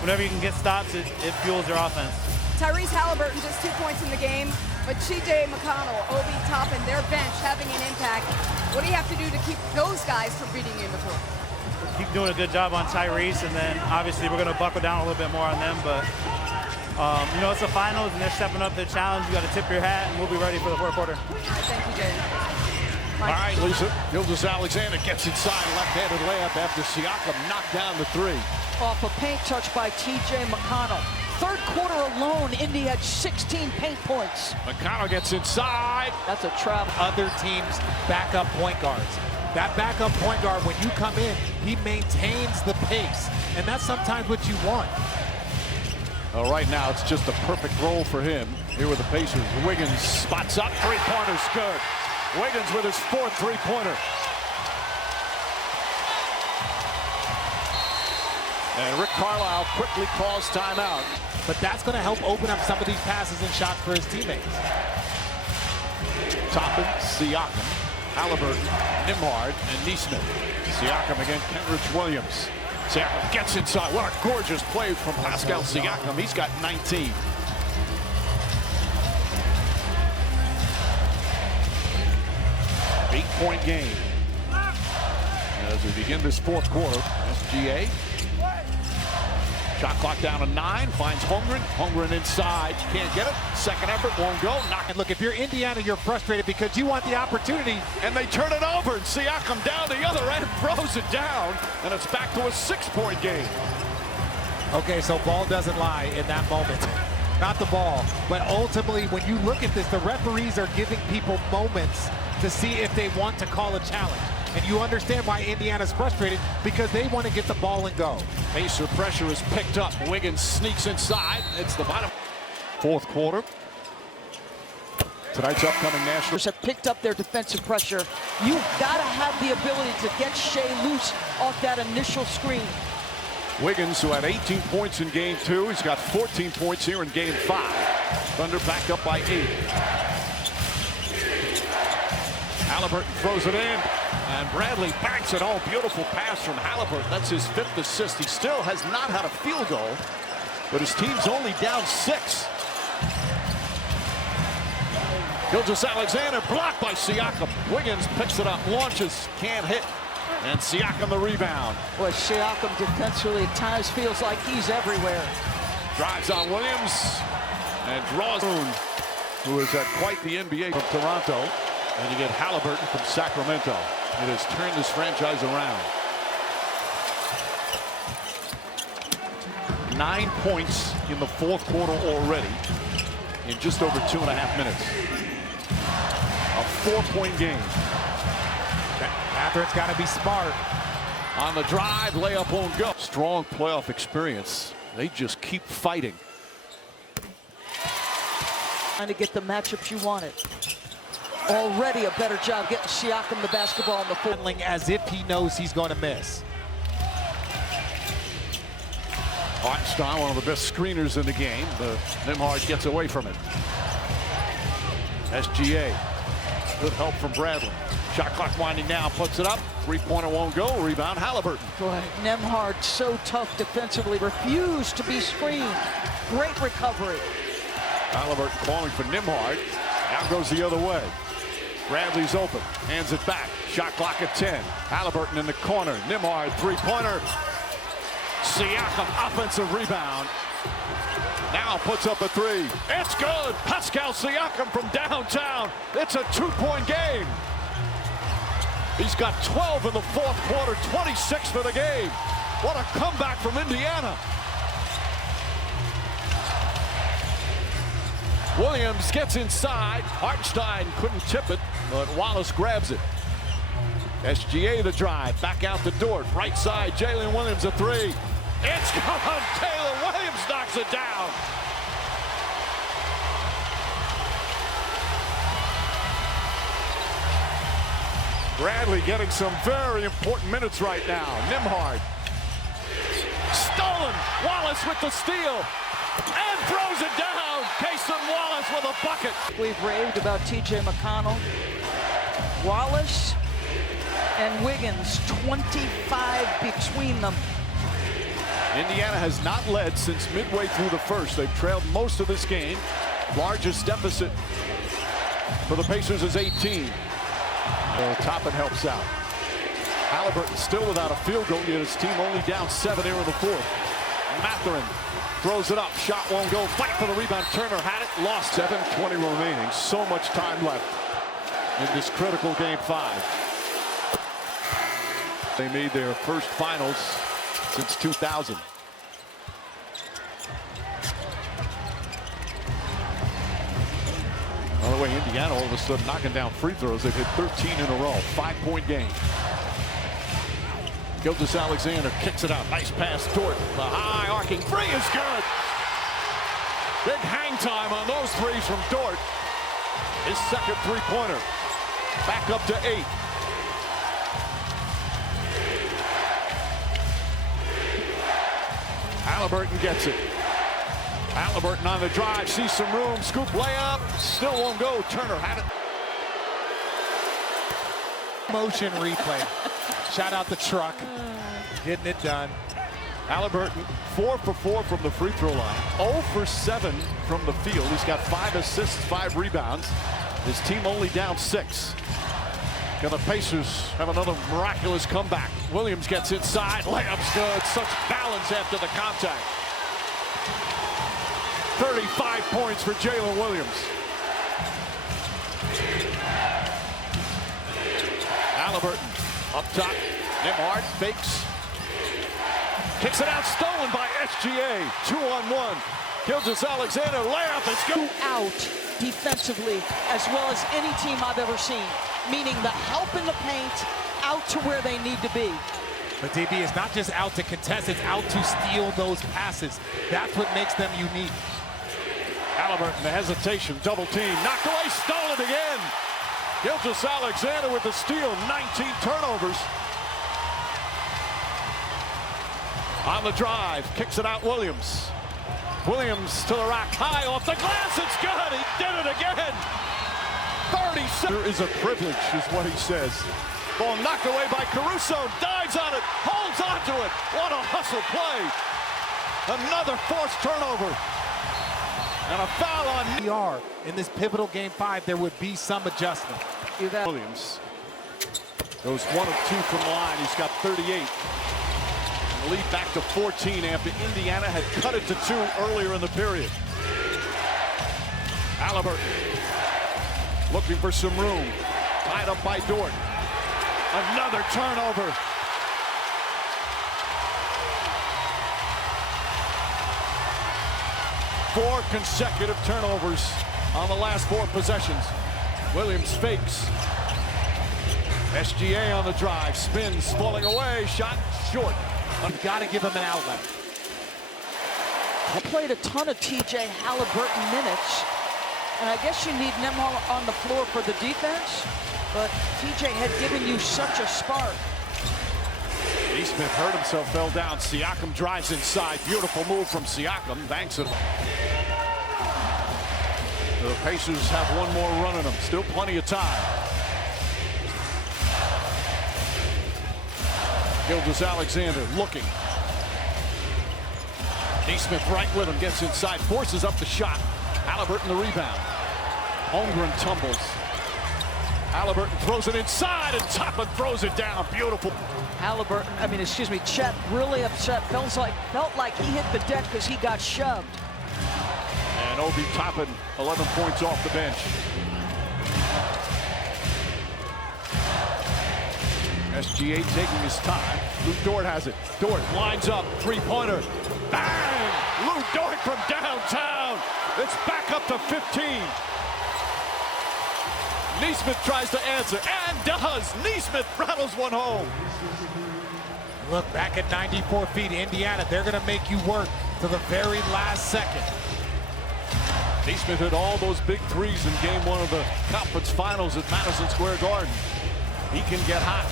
whenever you can get stops, it fuels your offense. Tyrese Halliburton just 2 points in the game, but C.J. McConnell, Obi Toppin, their bench having an impact. What do you have to do to keep those guys from beating you in the fourth? Keep doing a good job on Tyrese, and then obviously we're going to buckle down a little bit more on them. But you know, it's the finals, and they're stepping up to the challenge. You got to tip your hat, and we'll be ready for the fourth quarter. All right, thank you, Jay. All right, Lisa. Gilgeous-Alexander gets inside, left-handed layup after Siakam knocked down the three. Off a paint touch by T.J. McConnell. Third quarter alone, Indy had 16 paint points. McConnell gets inside. That's a travel. Other teams' backup point guards. That backup point guard, when you come in, he maintains the pace, and that's sometimes what you want. All right, now it's just a perfect roll for him. Here with the Pacers, Wiggins spots up, three-pointer's good. Wiggins with his fourth three-pointer. And Rick Carlisle quickly calls timeout. But that's going to help open up some of these passes and shots for his teammates. Toppin, Siakam, Halliburton, Nembhard, and Nesmith. Siakam against Kenrich Williams. Siakam gets inside. What a gorgeous play from Pascal Siakam. He's got 19. Eight-point game. As we begin this fourth quarter, SGA. Shot clock down to 9, finds Holmgren. Holmgren inside, can't get it. Second effort, won't go. And look, if you're Indiana, you're frustrated because you want the opportunity. And they turn it over, and Siakam down the other end, throws it down, and it's back to a 6-point game. Okay, so ball doesn't lie in that moment. Not the ball, but ultimately, when you look at this, the referees are giving people moments to see if they want to call a challenge. And you understand why Indiana's frustrated, because they want to get the ball and go. Pacer pressure is picked up. Wiggins sneaks inside. It's the bottom. Fourth quarter. Tonight's upcoming national. Have picked up their defensive pressure. You've got to have the ability to get Shea loose off that initial screen. Wiggins, who had 18 points in game 2, he's got 14 points here in game 5. Thunder back up by 8. Halliburton throws it in, and Bradley banks it. Oh, beautiful pass from Halliburton. That's his 5th assist. He still has not had a field goal, but his team's only down 6. Gilgeous-Alexander blocked by Siakam. Wiggins picks it up, launches, can't hit, and Siakam the rebound. Boy, Siakam defensively at times feels like he's everywhere. Drives on Williams and draws who is at quite the NBA from Toronto. And you get Halliburton from Sacramento. It has turned this franchise around. 9 points in the fourth quarter already in just over 2.5 minutes. A 4-point game. Matherin's got to be smart. On the drive, layup won't go. Strong playoff experience. They just keep fighting. Trying to get the matchups you wanted. Already a better job getting Siakam the basketball on the floor. As if he knows he's going to miss. Hartenstein, one of the best screeners in the game. The Nembhard gets away from it. SGA. Good help from Bradley. Shot clock winding down, puts it up. Three-pointer won't go. Rebound, Halliburton. Boy, Nembhard so tough defensively. Refused to be screened. Great recovery. Halliburton calling for Nembhard. Now goes the other way. Bradley's open. Hands it back. Shot clock at 10. Halliburton in the corner. Nembhard, three-pointer. Siakam, offensive rebound. Now puts up a 3. It's good. Pascal Siakam from downtown. It's a 2-point game. He's got 12 in the fourth quarter, 26 for the game. What a comeback from Indiana. Williams gets inside. Hartenstein couldn't tip it, but Wallace grabs it. SGA the drive, back out the door. Right side, Jalen Williams a 3. It's gone. Taylor Williams knocks it down. Bradley getting some very important minutes right now. Nembhard. Stolen. Wallace with the steal. And throws it down. Cason Wallace with a bucket. We've raved about T.J. McConnell. Wallace and Wiggins, 25 between them. Indiana has not led since midway through the first. They've trailed most of this game. Largest deficit for the Pacers is 18. Toppin helps out. Haliburton still without a field goal, yet his team only down 7 here in the fourth. Mathurin throws it up. Shot won't go. Fight for the rebound. Turner had it. Lost. 7:20 remaining. So much time left in this critical game 5. They made their first finals since 2000. By the way, Indiana all of a sudden knocking down free throws. They've hit 13 in a row. 5-point game. Gilgeous-Alexander kicks it out. Nice pass. Dort. The high arcing three is good. Big hang time on those threes from Dort. His second three-pointer. Back up to 8. Haliburton gets it. Haliburton on the drive. Sees some room. Scoop layup. Still won't go. Turner had it. Motion replay. Shout out the truck. Getting it done. Haliburton 4 for 4 from the free throw line. 0 for 7 from the field. He's got 5 assists, 5 rebounds. His team only down 6. Can the Pacers have another miraculous comeback? Williams gets inside. Layup's good. Such balance after the contact. 35 points for Jalen Williams. Haliburton up top. Nembhard fakes. Kicks it out. Stolen by SGA. 2-on-1. Gilgeous-Alexander. Layup is good. Out defensively as well as any team I've ever seen. Meaning the help in the paint out to where they need to be. But DB is not just out to contest, it's out to steal those passes. That's what makes them unique. Haliburton, the hesitation, double team, knocked away, stolen again. Gilgeous-Alexander with the steal, 19 turnovers. On the drive, kicks it out Williams. Williams to the rack, high off the glass, it's good, he did it again. 37 is a privilege, is what he says. Ball knocked away by Caruso, dives on it, holds onto it. What a hustle play. Another forced turnover. And a foul on in this pivotal game 5, there would be some adjustment. Williams. Goes 1 of 2 from the line. He's got 38. And the lead back to 14 after Indiana had cut it to 2 earlier in the period. Haliburton looking for some room. Tied up by Dort. Another turnover. Four consecutive turnovers on the last 4 possessions. Williams fakes. SGA on the drive. Spins, falling away. Shot short. You've got to give him an outlet. I played a ton of TJ Haliburton minutes. And I guess you need Nembhard on the floor for the defense. But TJ had given you such a spark. Nesmith hurt himself, fell down. Siakam drives inside. Beautiful move from Siakam. Banks it. The Pacers have one more run in them. Still plenty of time. Gilgeous-Alexander looking. Nesmith right with him. Gets inside. Forces up the shot. Haliburton the rebound. Holmgren tumbles. Haliburton throws it inside, and Toppin throws it down. Beautiful. Chet really upset. Felt like he hit the deck because he got shoved. And Obi Toppin, 11 points off the bench. SGA taking his time. Lou Dort has it. Dort lines up, three-pointer. Bang! Lou Dort from downtown. It's back up to 15. Nesmith tries to answer, and does. Nesmith rattles one home. Look, back at 94 feet, Indiana, they're going to make you work to the very last second. Nesmith hit all those big threes in game 1 of the conference finals at Madison Square Garden. He can get hot.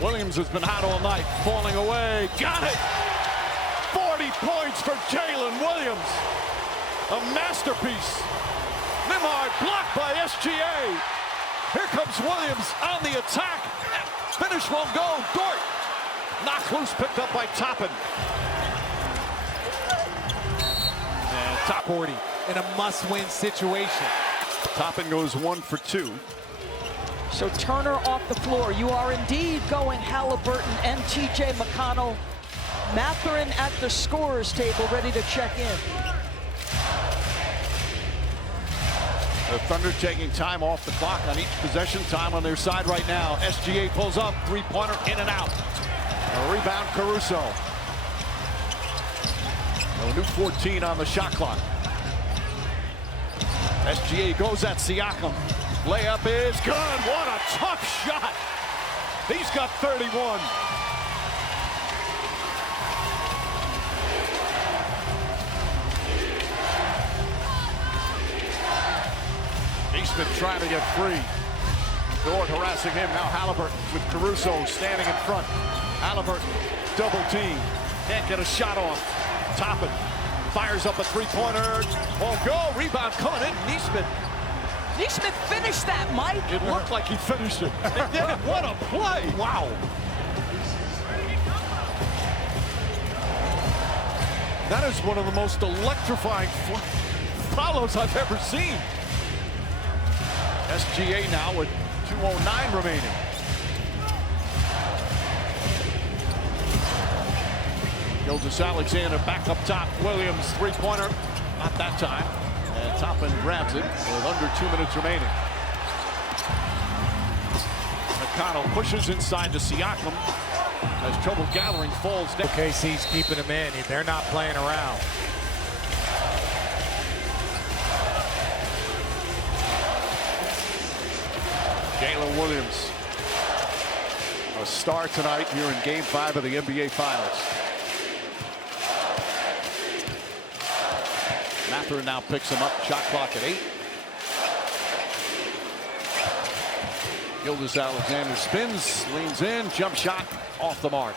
Williams has been hot all night, falling away. Got it! 40 points for Jalen Williams. A masterpiece. Nembhard blocked by SGA. Here comes Williams on the attack. Finish won't go. Dort knocked loose, picked up by Toppin. 40 in a must-win situation. Toppin goes 1 for 2. So Turner off the floor. You are indeed going Halliburton and T.J. McConnell. Mathurin at the scorer's table, ready to check in. The Thunder taking time off the clock on each possession. Time on their side right now. SGA pulls up, three-pointer in and out. A rebound, Caruso. A new 14 on the shot clock. SGA goes at Siakam. Layup is good. What a tough shot. He's got 31. Eastman trying to get free. Dort harassing him. Now Halliburton with Caruso standing in front. Halliburton double team. Can't get a shot off. Toppin fires up a three-pointer. Won't go. Rebound coming in. Neesmith. Neesmith finished that, Mike. It looked like he finished it. It did. What a play. Wow. That is one of the most electrifying follows I've ever seen. SGA now with 2:09 remaining. Gilgeous-Alexander back up top. Williams three-pointer. Not that time. And Toppin grabs it with under 2 minutes remaining. McConnell pushes inside to Siakam. Has trouble gathering, falls down. KC's keeping him in. They're not playing around. Jalen Williams, a star tonight here in Game 5 of the NBA Finals. Mathurin now picks him up. Shot clock at 8. Gilgeous-Alexander spins, leans in, jump shot off the mark.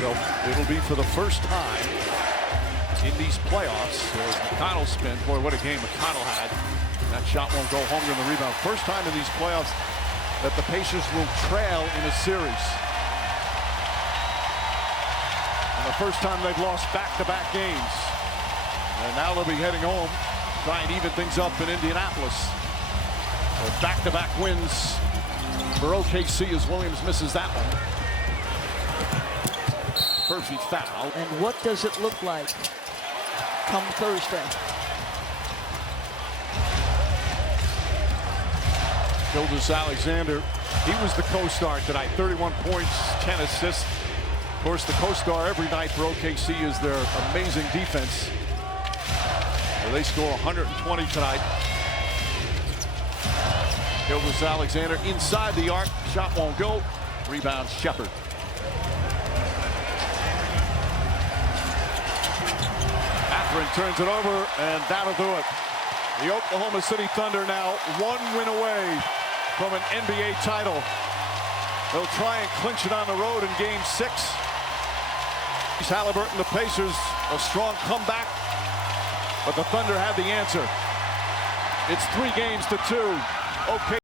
So it'll be for the first time in these playoffs. As McConnell spins, boy, what a game McConnell had. That shot won't go home in the rebound. First time in these playoffs that the Pacers will trail in a series. And the first time they've lost back-to-back games. And now they'll be heading home, trying to even things up in Indianapolis. Back-to-back wins for OKC as Williams misses that one. Perfect foul. And what does it look like come Thursday? Gilgeous-Alexander, he was the co-star tonight. 31 points, 10 assists. Of course, the co-star every night for OKC is their amazing defense. So they score 120 tonight. Gilgeous-Alexander inside the arc. Shot won't go. Rebound, Shepherd. Mathurin turns it over, and that'll do it. The Oklahoma City Thunder now 1 win away from an NBA title. They'll try and clinch it on the road in Game 6. Halliburton, the Pacers, a strong comeback, but the Thunder had the answer. It's 3 games to 2. Okay.